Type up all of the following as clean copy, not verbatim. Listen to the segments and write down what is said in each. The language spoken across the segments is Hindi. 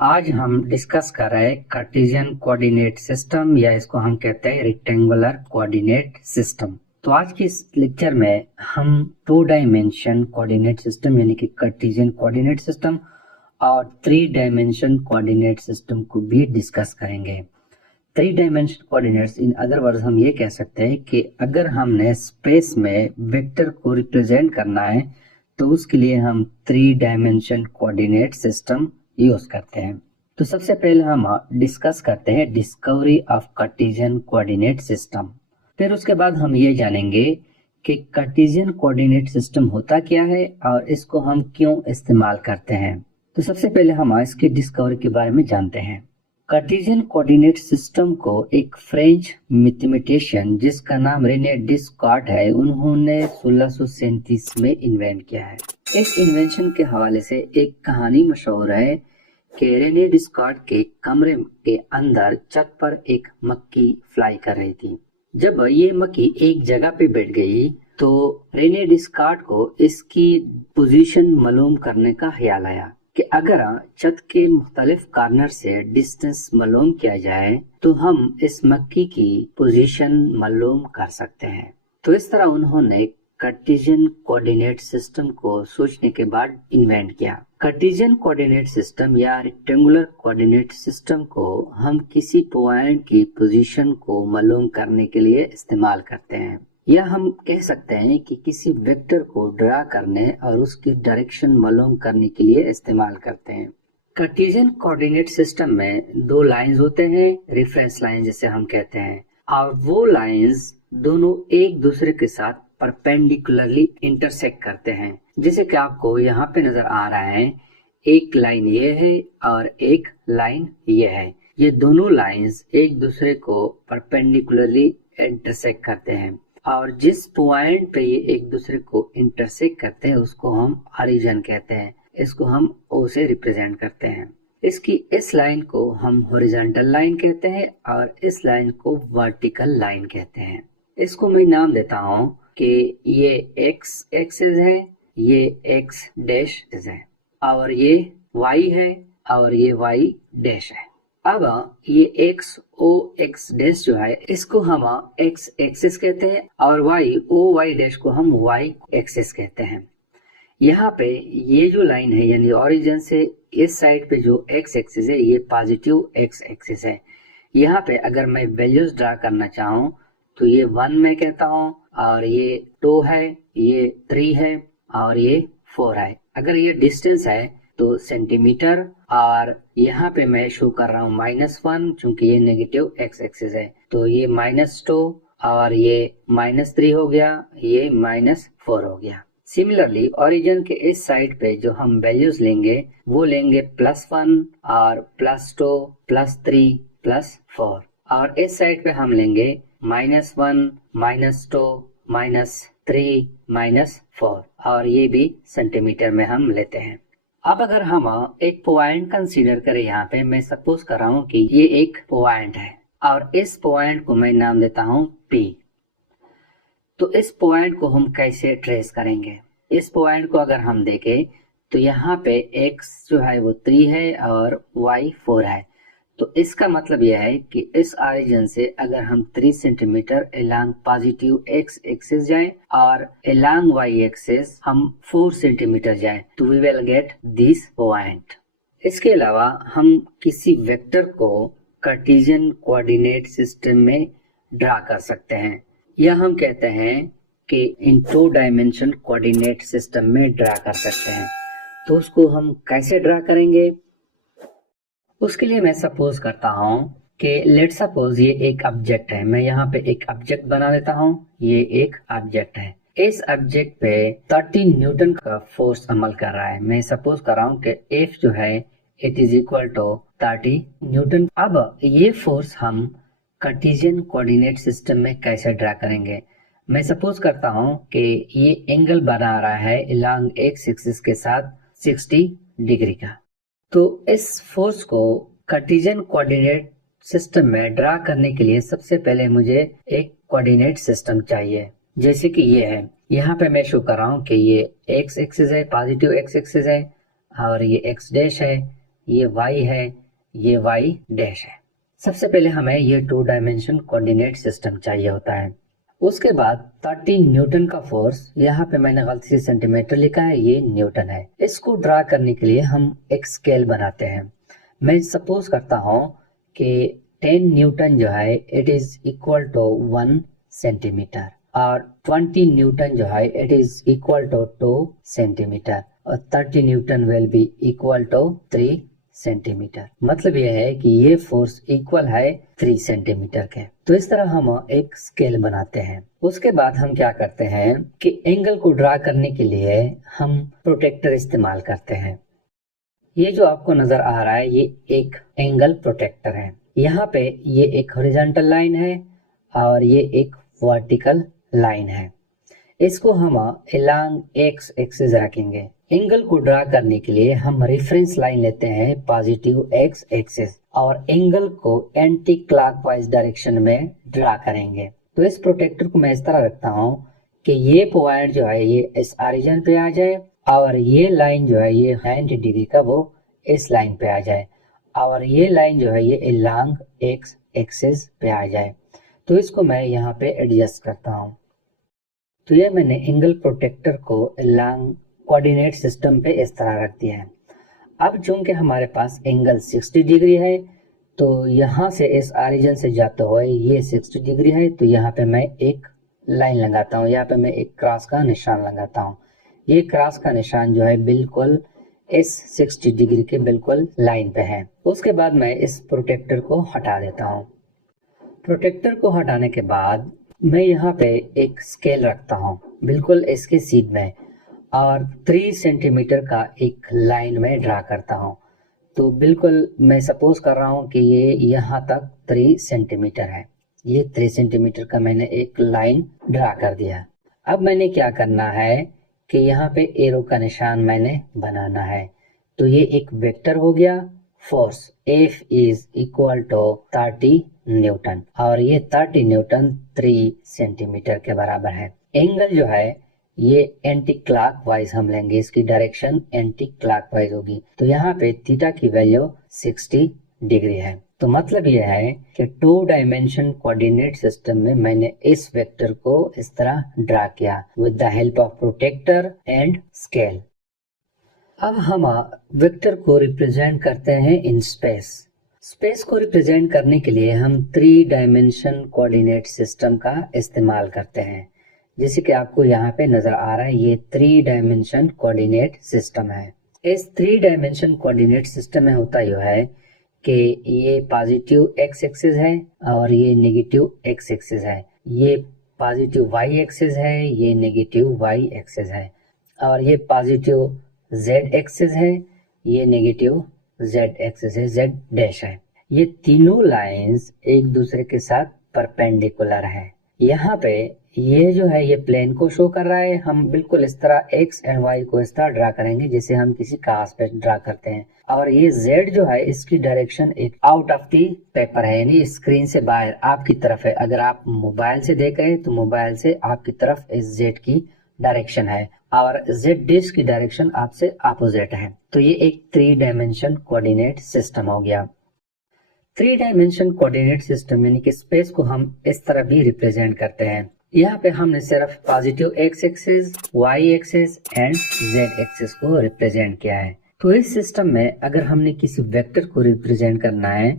आज हम डिस्कस कर रहे हैं कार्टेशियन कोऑर्डिनेट सिस्टम या इसको हम कहते हैं रेक्टेंगुलर कोऑर्डिनेट सिस्टम। तो आज की इस लेक्चर में हम 2 डायमेंशन कोऑर्डिनेट सिस्टम यानी कि कार्टेशियन कोऑर्डिनेट सिस्टम और 3 डायमेंशन कोऑर्डिनेट सिस्टम को भी डिस्कस करेंगे। 3 dimension coordinates in other words हम ये कह सकते हैं कि अगर हमने स्पेस में वेक्टर को रिप्रेजेंट करना है तो उसके लिए हम 3 डायमेंशन कोऑर्डिनेट सिस्टम यूज करते हैं। तो सबसे पहले हम डिस्कस करते हैं discovery of Cartesian coordinate system. फिर उसके बाद हम ये जानेंगे कि कार्टेशियन कोऑर्डिनेट सिस्टम होता क्या है और इसको हम क्यों इस्तेमाल करते हैं। तो सबसे पहले हम इसके डिस्कवरी के बारे में जानते हैं। कार्टेशियन कोऑर्डिनेट सिस्टम को एक फ्रेंच मैथमेटिशियन जिसका नाम रेने डिस्कार्ट है, उन्होंने 1637 में इन्वेंट किया है। इस इन्वेंशन के हवाले से एक कहानी मशहूर है कि रेने डिस्कार्ट के कमरे के अंदर छत पर एक मक्खी फ्लाई कर रही थी। जब ये मक्खी एक जगह पे बैठ गई तो रेने डिस्कार्ट को इसकी पोजीशन मालूम करने का ख्याल आया कि अगर छत के मुख्तलिफ कॉर्नर से डिस्टेंस मालूम किया जाए तो हम इस मक्खी की पोजीशन मालूम कर सकते हैं। तो इस तरह उन्होंने कार्टेशियन कोऑर्डिनेट सिस्टम को सोचने के बाद इन्वेंट किया। कार्टेशियन कोऑर्डिनेट सिस्टम या रेक्टेंगुलर कोऑर्डिनेट सिस्टम को हम किसी पॉइंट की पोजीशन को मालूम करने के लिए इस्तेमाल करते हैं, या हम कह सकते हैं कि किसी वेक्टर को ड्रा करने और उसकी डायरेक्शन मालूम करने के लिए इस्तेमाल करते हैं। कार्टेशियन कोऑर्डिनेट सिस्टम में 2 लाइंस होते हैं, रेफरेंस लाइन जिसे हम कहते हैं, और वो लाइंस दोनों एक दूसरे के साथ परपेंडिकुलरली इंटरसेक्ट करते हैं। जैसे कि आपको यहाँ पे नजर आ रहा है, एक लाइन ये है और एक लाइन ये है। ये दोनों लाइंस एक दूसरे को परपेंडिकुलरली इंटरसेक्ट करते हैं और जिस पॉइंट पे ये एक दूसरे को इंटरसेक्ट करते हैं उसको हम ओरिजिन कहते हैं। इसको हम ओ से रिप्रेजेंट करते हैं। इसकी इस लाइन को हम हॉरिजॉन्टल लाइन कहते हैं और इस लाइन को वर्टिकल लाइन कहते हैं। इसको मैं नाम देता हूँ कि ये एक्स एक्सिस है, ये एक्स डैश है और ये वाई है और ये वाई डैश है। अब ये एक्स ओ एक्स डैश जो है इसको हम एक्स एक्सिस कहते हैं और वाई ओ वाई डैश को हम वाई एक्सिस कहते हैं। यहाँ पे ये जो लाइन है यानी ओरिजिन से इस साइड पे जो एक्स एक्सिस है ये पॉजिटिव एक्स एक्सिस है। यहाँ पे अगर मैं वैल्यूज ड्रा करना चाहूँ तो ये 1 मैं कहता हूँ और ये 2 है, ये 3 है और ये 4 है। अगर ये डिस्टेंस है तो सेंटीमीटर, और यहाँ पे मैं शो कर रहा हूँ -1 चूंकि ये नेगेटिव एक्स एक्सिस है, तो ये -2 और ये -3 हो गया, ये -4 हो गया। सिमिलरली ओरिजिन के इस साइड पे जो हम वैल्यूज लेंगे वो लेंगे +1 और +2 +3 +4, और इस साइड पे हम लेंगे -1 -2 -3 -4, और ये भी सेंटीमीटर में हम लेते हैं। अब अगर हम एक पॉइंट कंसीडर करें, यहाँ पे मैं सपोज कर रहा हूँ कि ये एक पॉइंट है और इस पॉइंट को मैं नाम देता हूँ P। तो इस पॉइंट को हम कैसे ट्रेस करेंगे? इस पॉइंट को अगर हम देखें तो यहाँ पे x जो है वो 3 है और y 4 है। तो इसका मतलब यह है कि इस ओरिजिन से अगर हम 3 centimetre along positive X axis जाएं और अलोंग वाई एक्सिस हम 4 सेंटीमीटर जाएं तो we will get this point. इसके अलावा हम किसी वेक्टर को कार्टेशियन कोऑर्डिनेट सिस्टम में ड्रा कर सकते हैं, या हम कहते हैं कि इन 2 डायमेंशन कोऑर्डिनेट सिस्टम में ड्रा कर सकते हैं। तो उसको हम कैसे ड्रा करेंगे? उसके लिए मैं सपोज करता हूँ कि लेट सपोज ये एक ऑब्जेक्ट है। मैं यहाँ पे एक ऑब्जेक्ट बना लेता हूँ। ये एक ऑब्जेक्ट है। इस ऑब्जेक्ट पे 30 न्यूटन का फोर्स अमल कर रहा है। मैं सपोज कर रहा हूँ कि F जो है it is equal to 30 newton. अब ये फोर्स हम कार्टेशियन कोऑर्डिनेट सिस्टम में कैसे ड्रा करेंगे? मैं सपोज करता हूँ कि ये एंगल बना रहा है अलोंग एक्स एक्सिस के साथ 60 डिग्री का। तो इस फोर्स को कार्टेशियन कोऑर्डिनेट सिस्टम में ड्रा करने के लिए सबसे पहले मुझे एक कोऑर्डिनेट सिस्टम चाहिए, जैसे कि ये है। यहाँ पे मैं शो कर रहा हूँ कि ये एक्स एक्सिस है, पॉजिटिव एक्स एक्सिस है, और ये एक्स डैश है, ये y है, ये y डैश है। सबसे पहले हमें ये 2 डायमेंशन कोऑर्डिनेट सिस्टम चाहिए होता है। उसके बाद 30 न्यूटन का फोर्स, यहाँ पे मैंने गलती से सेंटीमीटर लिखा है, ये न्यूटन है। इसको ड्रा करने के लिए हम एक स्केल बनाते हैं। मैं सपोज करता हूँ कि 10 न्यूटन जो है it is equal to 1 centimetre और 20 न्यूटन जो है it is equal to 2 centimetre और 30 newton will be equal to 3 centimetre. मतलब यह है कि ये फोर्स इक्वल है 3 सेंटीमीटर के। तो इस तरह हम एक स्केल बनाते हैं। उसके बाद हम क्या करते हैं कि एंगल को ड्रा करने के लिए हम प्रोटेक्टर इस्तेमाल करते हैं। ये जो आपको नजर आ रहा है ये एक एंगल प्रोटेक्टर है। यहाँ पे ये एक हॉरिजॉन्टल लाइन है और ये एक वर्टिकल लाइन है। इसको हम अलोंग एक्स एक्सिस रखेंगे। एंगल को ड्रा करने के लिए हम रेफरेंस लाइन लेते हैं पॉजिटिव एक्स एक्सिस और एंगल को एंटी क्लॉकवाइज डायरेक्शन में ड्रा करेंगे। तो इस प्रोटेक्टर को मैं इस तरह रखता हूँ कि ये पॉइंट जो है ये इस ऑरिजिन पे आ जाए और ये लाइन जो है ये 90 डिग्री का वो इस लाइन पे आ जाए और ये लाइन जो है ये अलोंग एक्स एक्सिस पे आ जाए। तो इसको मैं यहाँ पे एडजस्ट करता हूँ। तो ये मैंने एंगल प्रोटेक्टर को अलोंग कोऑर्डिनेट सिस्टम पे इस तरह रख दिया है। अब चूंकि हमारे पास एंगल 60 डिग्री है तो यहाँ से इस ऑरिजिन से जाते हुए ये 60 डिग्री है, तो यहाँ पे मैं एक लाइन लगाता हूँ। यहाँ पे मैं एक क्रॉस का निशान लगाता हूँ। ये क्रॉस का निशान जो है बिल्कुल इस 60 डिग्री के बिल्कुल लाइन पे है। उसके बाद मैं इस प्रोटेक्टर को हटा देता हूँ। प्रोटेक्टर को हटाने के बाद मैं यहाँ पे एक स्केल रखता हूँ बिल्कुल इसके सीध में और 3 सेंटीमीटर का एक लाइन में ड्रा करता हूँ। तो बिल्कुल मैं सपोज कर रहा हूँ कि ये यहाँ तक 3 सेंटीमीटर है। ये 3 सेंटीमीटर का मैंने एक लाइन ड्रा कर दिया। अब मैंने क्या करना है कि यहाँ पे एरो का निशान मैंने बनाना है। तो ये एक वेक्टर हो गया। Force F is equal to 30 newton और ये 30 न्यूटन 3 सेंटीमीटर के बराबर है। एंगल जो है ये एंटी क्लॉकवाइज हम लेंगे, इसकी डायरेक्शन एंटी क्लॉकवाइज होगी। तो यहाँ पे थीटा की वैल्यू 60 डिग्री है। तो मतलब यह है कि 2 डायमेंशन कोऑर्डिनेट सिस्टम में मैंने इस वेक्टर को इस तरह ड्रा किया with the help of protractor and scale. अब हम वेक्टर को रिप्रेजेंट करते हैं इन स्पेस। स्पेस को रिप्रेजेंट करने के लिए हम 3 डायमेंशन कोऑर्डिनेट सिस्टम का इस्तेमाल करते हैं। जैसे कि आपको यहाँ पे नजर आ रहा है ये 3 डायमेंशन कोऑर्डिनेट सिस्टम है। इस 3 डायमेंशन कोऑर्डिनेट सिस्टम में होता यह है कि ये पॉजिटिव एक्स एक्सिस है और ये नेगेटिव एक्स एक्सिस है। ये पॉजिटिव वाई एक्सिस है, ये नेगेटिव वाई एक्सिस है और ये पॉजिटिव जेड एक्सिस है, ये नेगेटिव जेड एक्सिस है, जेड डैश है। ये तीनों लाइंस एक दूसरे के साथ परपेंडिकुलर है। यहाँ पे ये जो है ये प्लेन को शो कर रहा है। हम बिल्कुल इस तरह एक्स एंड वाई को इस तरह ड्रा करेंगे जैसे हम किसी कागज पे ड्रा करते हैं। और ये जेड जो है इसकी डायरेक्शन एक आउट ऑफ दी पेपर है, यानी स्क्रीन से बाहर आपकी तरफ है। अगर आप मोबाइल से देख रहे हैं तो मोबाइल से आपकी तरफ इस जेड की डायरेक्शन है और जेड डिश की डायरेक्शन आपसे अपोजिट है। तो ये एक 3 डायमेंशन कोऑर्डिनेट सिस्टम हो गया। 3 डायमेंशन कोऑर्डिनेट सिस्टम यानी कि स्पेस को हम इस तरह भी रिप्रेजेंट करते हैं। यहाँ पे हमने सिर्फ positive X axis, Y axis and Z axis को रिप्रेजेंट किया है। तो इस सिस्टम में अगर हमने किसी वेक्टर को रिप्रेजेंट करना है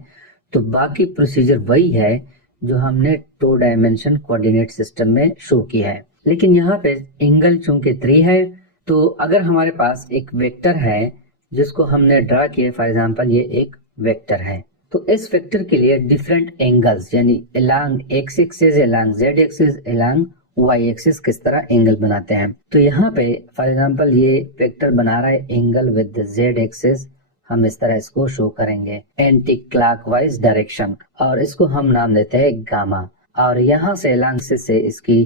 तो बाकी प्रोसीजर वही है जो हमने 2 डायमेंशन कोऑर्डिनेट सिस्टम में शो किया है। लेकिन यहाँ पे एंगल चूंकि 3 है तो अगर हमारे पास एक वेक्टर है जिसको हमने ड्रा किया, फॉर एग्जांपल ये एक वेक्टर है, तो इस वेक्टर के लिए डिफरेंट एंगल्स यानी along X axis, along Z axis, along Y axis किस तरह एंगल बनाते हैं। तो यहाँ पे फॉर एग्जांपल ये वेक्टर बना रहा है एंगल विद जेड एक्सिस। हम इस तरह इसको शो करेंगे एंटी क्लॉकवाइज डायरेक्शन और इसको हम नाम देते हैं गामा। और यहाँ से अलोंग से इसकी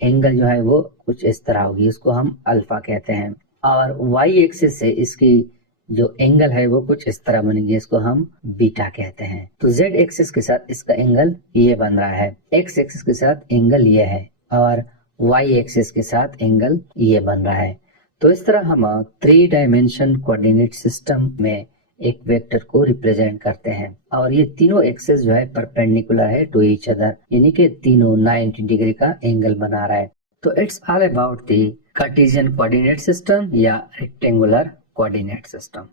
एंगल जो है वो कुछ इस तरह होगी, इसको हम अल्फा कहते हैं। और वाई एक्सिस से इसकी जो एंगल है वो कुछ इस तरह बनेगी, इसको हम बीटा कहते हैं। तो जेड एक्सिस के साथ इसका एंगल ये बन रहा है, एक्स एक्सिस के साथ एंगल ये है और वाई एक्सिस के साथ एंगल ये बन रहा है। तो इस तरह हम 3 डायमेंशन कोऑर्डिनेट सिस्टम में एक वेक्टर को रिप्रेजेंट करते हैं और ये तीनों एक्सेस जो है परपेंडिकुलर है टू ईच अदर, यानी कि तीनों 90 डिग्री का एंगल बना रहा है। तो it's all about the Cartesian coordinate system या रेक्टेंगुलर कोऑर्डिनेट सिस्टम।